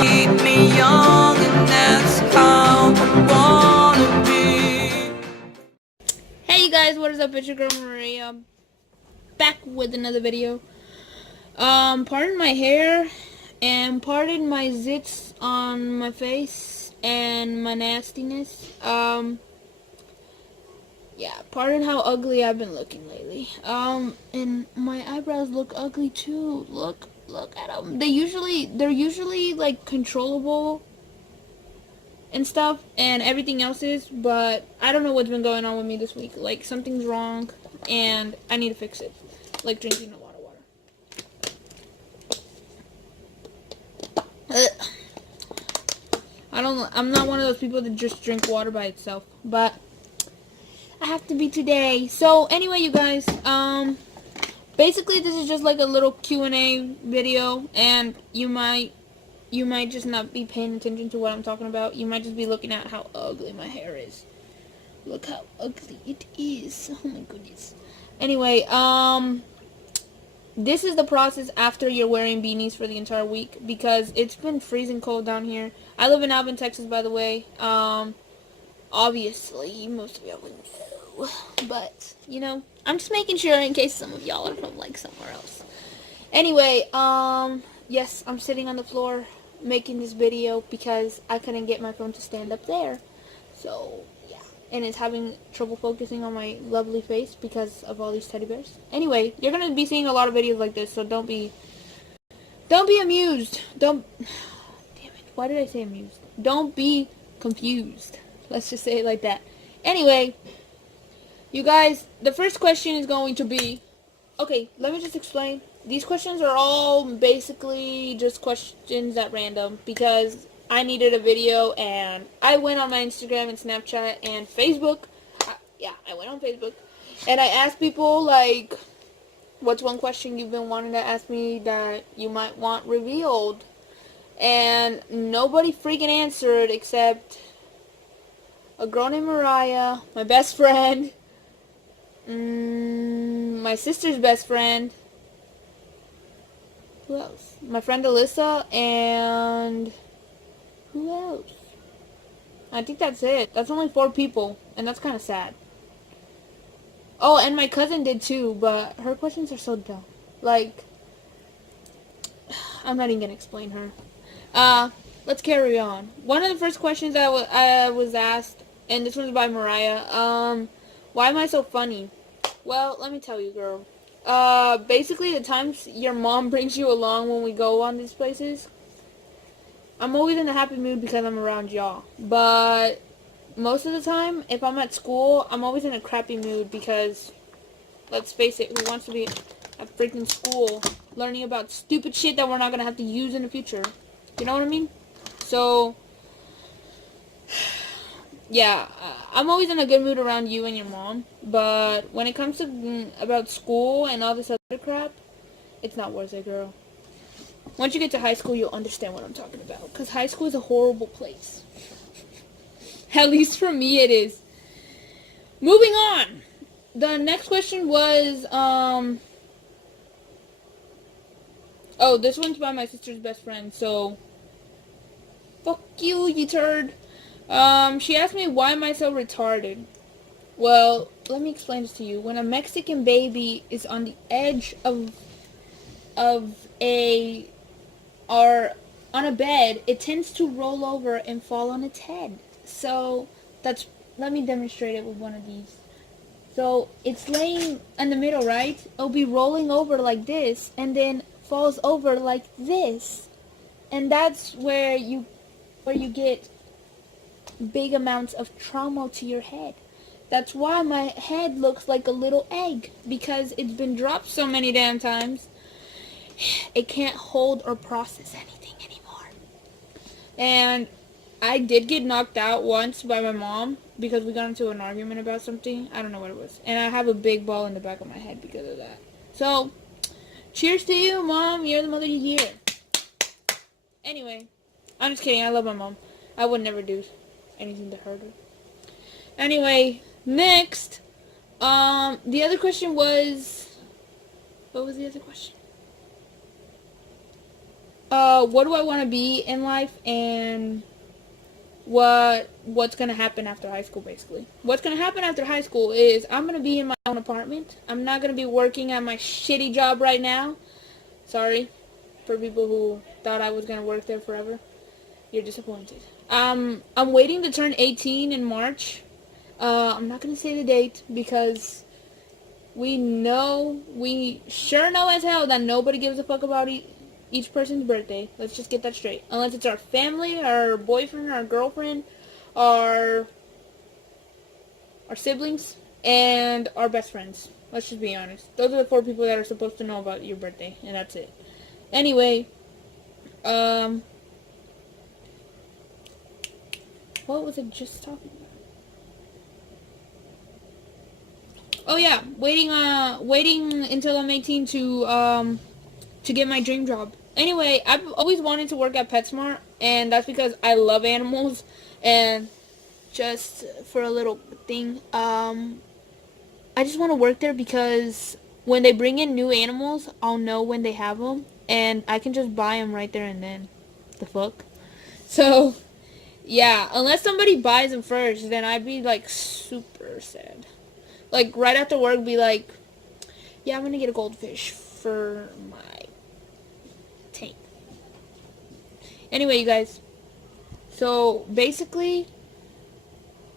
Keep me young, and that's how I wanna be. Hey you guys, what is up? It's your girl Maria, back with another video. Pardon my hair, and pardon my zits on my face, and my nastiness. Yeah, pardon how ugly I've been looking lately. And my eyebrows look ugly too. Look at them. They're usually like controllable and stuff, and everything else is, but I don't know what's been going on with me this week. Like, something's wrong, and I need to fix it. Like drinking a lot of water. Ugh. I'm not one of those people that just drink water by itself, but I have to be today. So, anyway, you guys, basically this is just like a little Q&A video, and you might just not be paying attention to what I'm talking about. You might just be looking at how ugly my hair is. Look how ugly it is. Oh my goodness. Anyway, this is the process after you're wearing beanies for the entire week, because it's been freezing cold down here. I live in Alvin, Texas, by the way. Obviously, most of y'all would know. But, you know, I'm just making sure in case some of y'all are from, like, somewhere else. Anyway, yes, I'm sitting on the floor making this video because I couldn't get my phone to stand up there. So, yeah. And it's having trouble focusing on my lovely face because of all these teddy bears. Anyway, you're going to be seeing a lot of videos like this, so don't be amused. Damn it. Why did I say amused? Don't be confused. Let's just say it like that. Anyway, you guys, the first question is going to be, okay, let me just explain. These questions are all basically just questions at random because I needed a video, and I went on my Instagram and Snapchat and Facebook. I went on Facebook, and I asked people, like, what's one question you've been wanting to ask me that you might want revealed? And nobody freaking answered except a girl named Mariah, my best friend, my sister's best friend, who else? My friend Alyssa, and who else? I think that's it. That's only 4 people, and that's kind of sad. Oh, and my cousin did too, but her questions are so dumb. Like, I'm not even gonna explain her. Let's carry on. One of the first questions I was asked, and this was by Mariah, why am I so funny? Well, let me tell you, girl. Basically the times your mom brings you along when we go on these places, I'm always in a happy mood because I'm around y'all. But most of the time, if I'm at school, I'm always in a crappy mood because, let's face it, who wants to be at freaking school learning about stupid shit that we're not going to have to use in the future? You know what I mean? So, yeah, I'm always in a good mood around you and your mom. But when it comes to about school and all this other crap, it's not worth it, girl. Once you get to high school, you'll understand what I'm talking about. Because high school is a horrible place. At least for me, it is. Moving on. The next question was, oh, this one's by my sister's best friend, so, fuck you, you turd. She asked me, why am I so retarded? Well, let me explain this to you. When a Mexican baby is on the edge of a, or on a bed, it tends to roll over and fall on its head. So, let me demonstrate it with one of these. So, it's laying in the middle, right? It'll be rolling over like this, and then falls over like this. And that's where you get big amounts of trauma to your head. That's why my head looks like a little egg, because it's been dropped so many damn times. It can't hold or process anything anymore. And I did get knocked out once by my mom because we got into an argument about something. I don't know what it was. And I have a big ball in the back of my head because of that. So, cheers to you, Mom. You're the mother of the year. Anyway, I'm just kidding. I love my mom. I would never do anything to hurt her. Anyway, next. The other question was... What was the other question? what do I want to be in life, and what's gonna happen after high school. Basically, what's gonna happen after high school is I'm gonna be in my own apartment. I'm not gonna be working at my shitty job right now. Sorry for people who thought I was gonna work there forever. You're disappointed. I'm waiting to turn 18 in March. I'm not gonna say the date because we sure know as hell that nobody gives a fuck about each person's birthday. Let's just get that straight. Unless it's our family, our boyfriend, our girlfriend, our siblings, and our best friends. Let's just be honest. Those are the 4 people that are supposed to know about your birthday, and that's it. Anyway, what was it just talking about? Oh yeah, waiting until I'm 18 to get my dream job. Anyway, I've always wanted to work at PetSmart, and that's because I love animals. And just for a little thing, I just want to work there because when they bring in new animals, I'll know when they have them, and I can just buy them right there and then. The fuck? So, yeah, unless somebody buys them first, then I'd be like super sad. Like right after work, be like, yeah, I'm gonna get a goldfish for my tank. Anyway, you guys. So basically,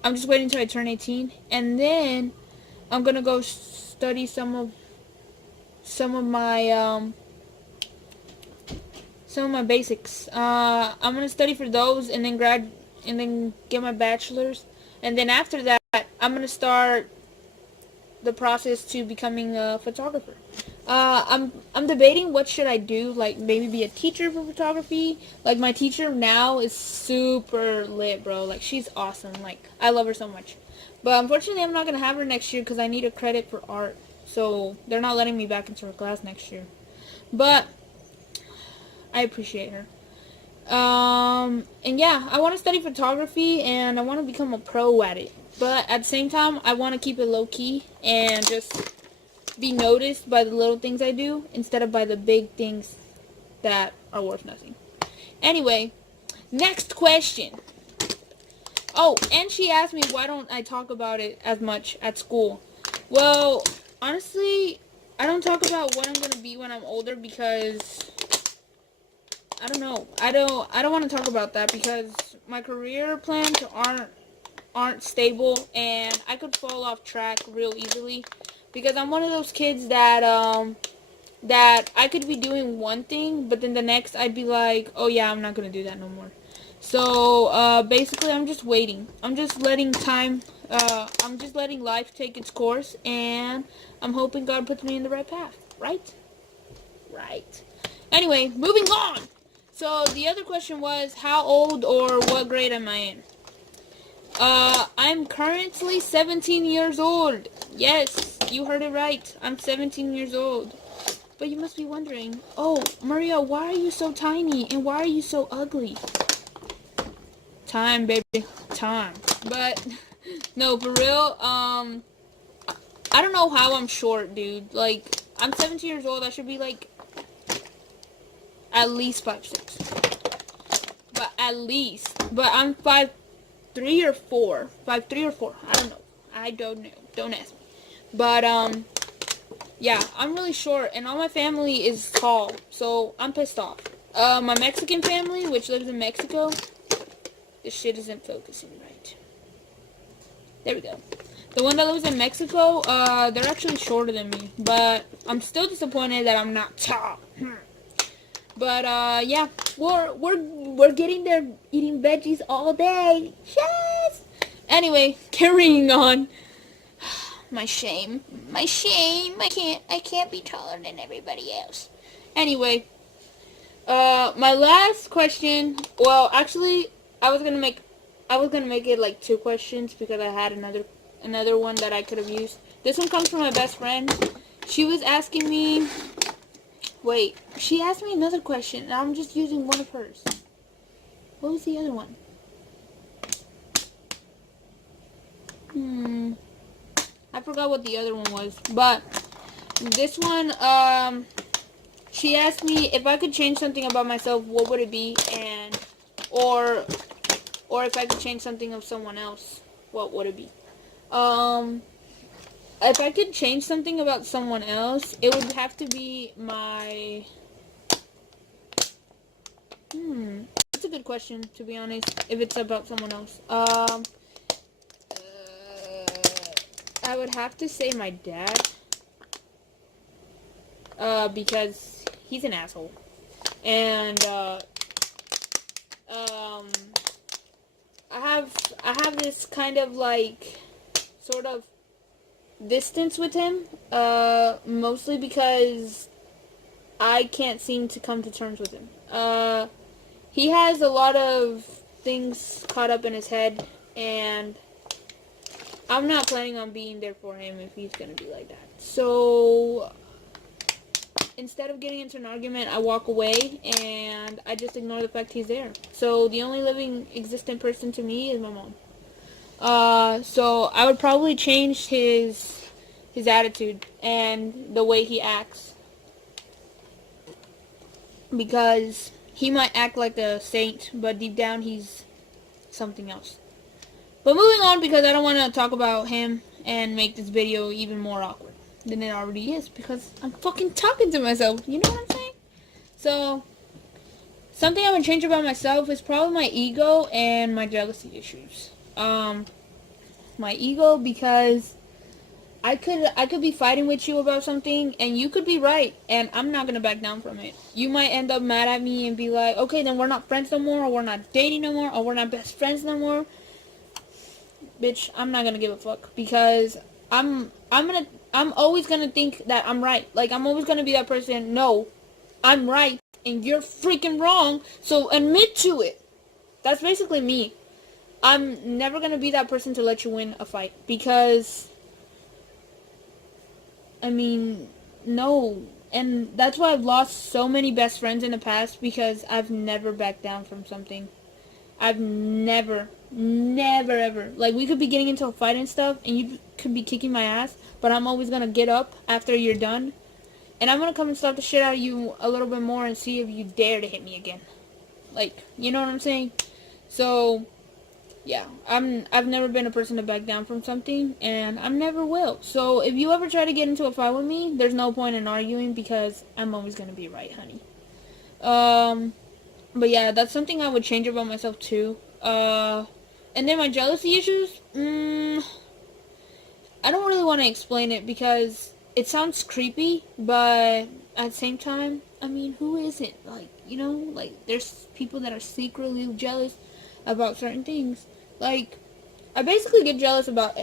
I'm just waiting until I turn 18, and then I'm gonna go study some of my basics. I'm gonna study for those, and then get my bachelor's, and then after that, I'm gonna start the process to becoming a photographer. I'm debating what should I do, like maybe be a teacher for photography. Like my teacher now is super lit, bro. Like she's awesome. Like I love her so much. But unfortunately, I'm not gonna have her next year because I need a credit for art. So they're not letting me back into her class next year. But I appreciate her. And yeah, I want to study photography and I want to become a pro at it. But at the same time, I want to keep it low key and just be noticed by the little things I do instead of by the big things that are worth nothing. Anyway, next question. Oh, and she asked me why don't I talk about it as much at school. Well, honestly, I don't talk about what I'm going to be when I'm older because I don't know. I don't want to talk about that because my career plans aren't stable and I could fall off track real easily because I'm one of those kids that I could be doing one thing but then the next I'd be like, "Oh yeah, I'm not going to do that no more." So, basically I'm just waiting. I'm just letting life take its course and I'm hoping God puts me in the right path, right? Right. Anyway, moving on. So the other question was how old or what grade am I in? I'm currently 17 years old. Yes, you heard it right. I'm 17 years old. But you must be wondering, oh, Maria, why are you so tiny and why are you so ugly? Time, baby. Time. But, no, for real, I don't know how I'm short, dude. Like, I'm 17 years old. I should be, like, at least 5'6". But at least. But I'm 5'3" or 4. 5'3" or 4. I don't know. Don't ask me. But, yeah, I'm really short. And all my family is tall. So, I'm pissed off. My Mexican family, which lives in Mexico. This shit isn't focusing right. There we go. The one that lives in Mexico, they're actually shorter than me. But I'm still disappointed that I'm not tall. But, yeah, we're getting there eating veggies all day. Yes! Anyway, carrying on. My shame. My shame. I can't be taller than everybody else. Anyway, my last question, well, actually, I was gonna make it like 2 questions because I had another one that I could have used. This one comes from my best friend. She was asking me, wait, she asked me another question, and I'm just using one of hers. What was the other one? I forgot what the other one was, but this one, she asked me if I could change something about myself, what would it be? And or if I could change something of someone else, what would it be? If I could change something about someone else, it would have to be my... That's a good question, to be honest, if it's about someone else. I would have to say my dad. Because he's an asshole. And, I have this kind of, like, sort of distance with him, mostly because I can't seem to come to terms with him. He has a lot of things caught up in his head, and I'm not planning on being there for him if he's gonna be like that. So, instead of getting into an argument, I walk away, and I just ignore the fact he's there. So, the only living, existent person to me is my mom. So I would probably change his attitude and the way he acts, because he might act like a saint, but deep down he's something else. But moving on, because I don't want to talk about him and make this video even more awkward than it already is, because I'm fucking talking to myself, you know what I'm saying? So, something I would change about myself is probably my ego and my jealousy issues. My ego, because I could be fighting with you about something, and you could be right, and I'm not gonna back down from it. You might end up mad at me and be like, okay, then we're not friends no more, or we're not dating no more, or we're not best friends no more. Bitch, I'm not gonna give a fuck, because I'm always gonna think that I'm right. Like, I'm always gonna be that person, no, I'm right, and you're freaking wrong, so admit to it. That's basically me. I'm never gonna be that person to let you win a fight, because I mean, no. And that's why I've lost so many best friends in the past, because I've never backed down from something. I've never ever. Like, we could be getting into a fight and stuff, and you could be kicking my ass, but I'm always gonna get up after you're done, and I'm gonna come and slap the shit out of you a little bit more and see if you dare to hit me again. Like, you know what I'm saying? So, yeah, I've never been a person to back down from something, and I never will. So if you ever try to get into a fight with me, there's no point in arguing, because I'm always gonna be right, honey. But yeah, that's something I would change about myself too. And then my jealousy issues, I don't really want to explain it, because it sounds creepy, but at the same time, I mean, who isn't? Like, you know, like, there's people that are secretly jealous about certain things. Like, I basically get jealous about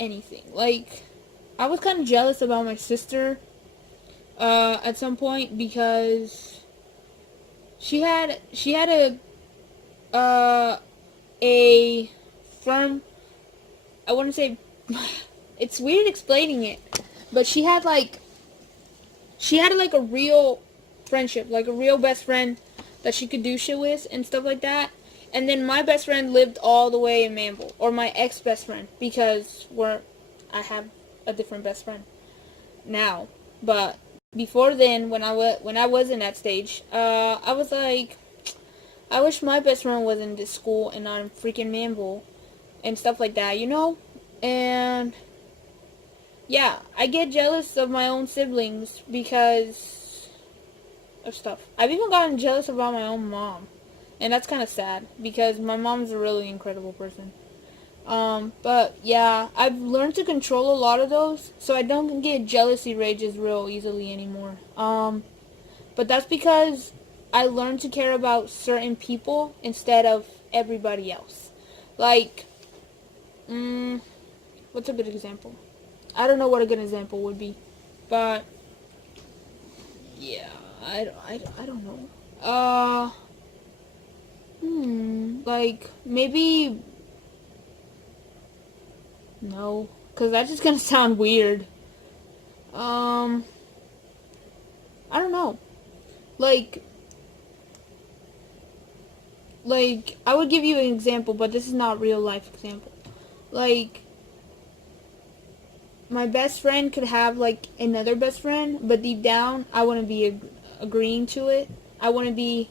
anything. Like, I was kind of jealous about my sister at some point, because she had a firm, I wouldn't say, it's weird explaining it, but she had like a real friendship, like a real best friend that she could do shit with and stuff like that. And then my best friend lived all the way in Manville, or my ex-best friend, because I have a different best friend now. But before then, when I was in that stage, I was like, I wish my best friend was in this school and not in freaking Manville and stuff like that, you know? And yeah, I get jealous of my own siblings because of stuff. I've even gotten jealous about my own mom. And that's kind of sad, because my mom's a really incredible person. But yeah, I've learned to control a lot of those, so I don't get jealousy rages real easily anymore. But that's because I learned to care about certain people instead of everybody else. Like, what's a good example? I don't know what a good example would be, but yeah, I don't know. Like, maybe, no, because that's just gonna sound weird. I don't know. Like, I would give you an example, but this is not real life example. Like, my best friend could have, like, another best friend, but deep down, I wouldn't be agreeing to it. I wouldn't be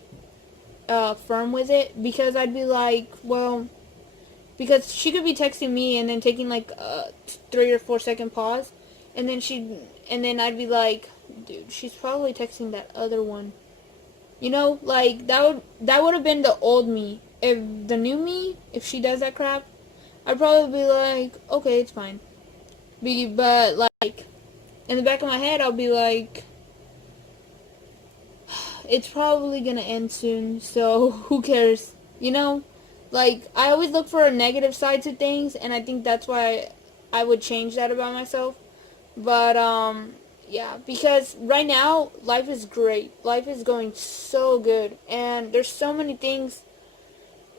firm with it, because I'd be like, well, because she could be texting me and then taking like a 3 or 4 second pause, and then I'd be like, dude, she's probably texting that other one. You know, like that would have been the old me. If the new me, if she does that crap, I'd probably be like, okay, it's fine. But like in the back of my head, I'll be like, it's probably gonna end soon, so who cares? You know? Like, I always look for a negative side to things, and I think that's why I would change that about myself. But, yeah, because right now, life is great. Life is going so good, and there's so many things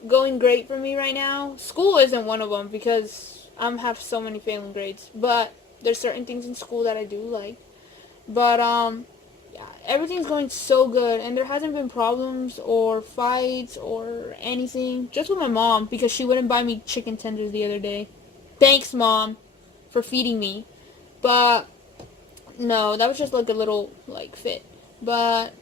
going great for me right now. School isn't one of them, because I have so many failing grades, but there's certain things in school that I do like. But, yeah, everything's going so good, and there hasn't been problems or fights or anything. Just with my mom, because she wouldn't buy me chicken tenders the other day. Thanks, Mom, for feeding me. But no, that was just like a little like fit. But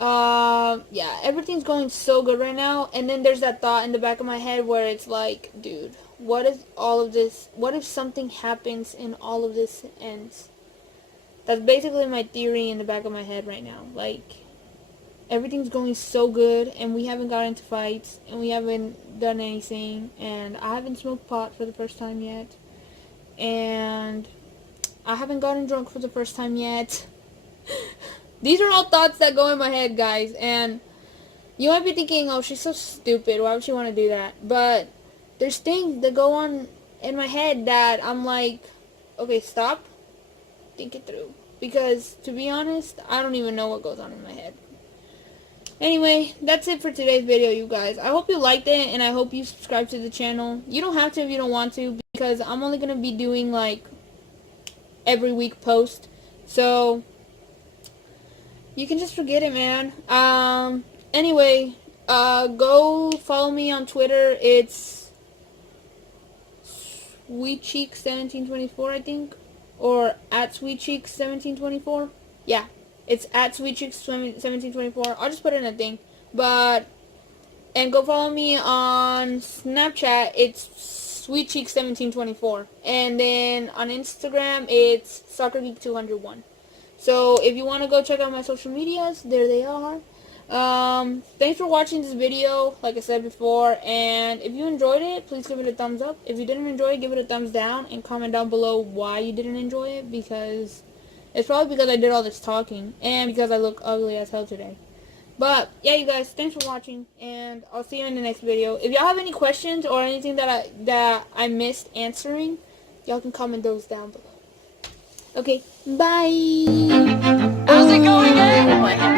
yeah, everything's going so good right now. And then there's that thought in the back of my head where it's like, dude, what if all of this? What if something happens and all of this ends? That's basically my theory in the back of my head right now. Like, everything's going so good, and we haven't got into fights, and we haven't done anything, and I haven't smoked pot for the first time yet, and I haven't gotten drunk for the first time yet. These are all thoughts that go in my head, guys, and you might be thinking, oh, she's so stupid, why would she want to do that? But there's things that go on in my head that I'm like, okay, stop. Think it through, because to be honest, I don't even know what goes on in my head. Anyway, that's it for today's video, you guys. I hope you liked it, and I hope you subscribe to the channel. You don't have to if you don't want to, because I'm only gonna be doing like every week post, so you can just forget it, man. Anyway, go follow me on Twitter. It's SweetCheeks1724, I think. Or at SweetCheeks1724. Yeah, it's at SweetCheeks1724. I'll just put it in a thing. And go follow me on Snapchat. It's SweetCheeks1724. And then on Instagram, it's SoccerGeek201. So if you want to go check out my social medias, there they are. Thanks for watching this video, like I said before, and if you enjoyed it, please give it a thumbs up. If you didn't enjoy it, give it a thumbs down, and comment down below why you didn't enjoy it, because it's probably because I did all this talking, and because I look ugly as hell today. But, yeah, you guys, thanks for watching, and I'll see you in the next video. If y'all have any questions or anything that I missed answering, y'all can comment those down below. Okay, bye! How's it going, eh?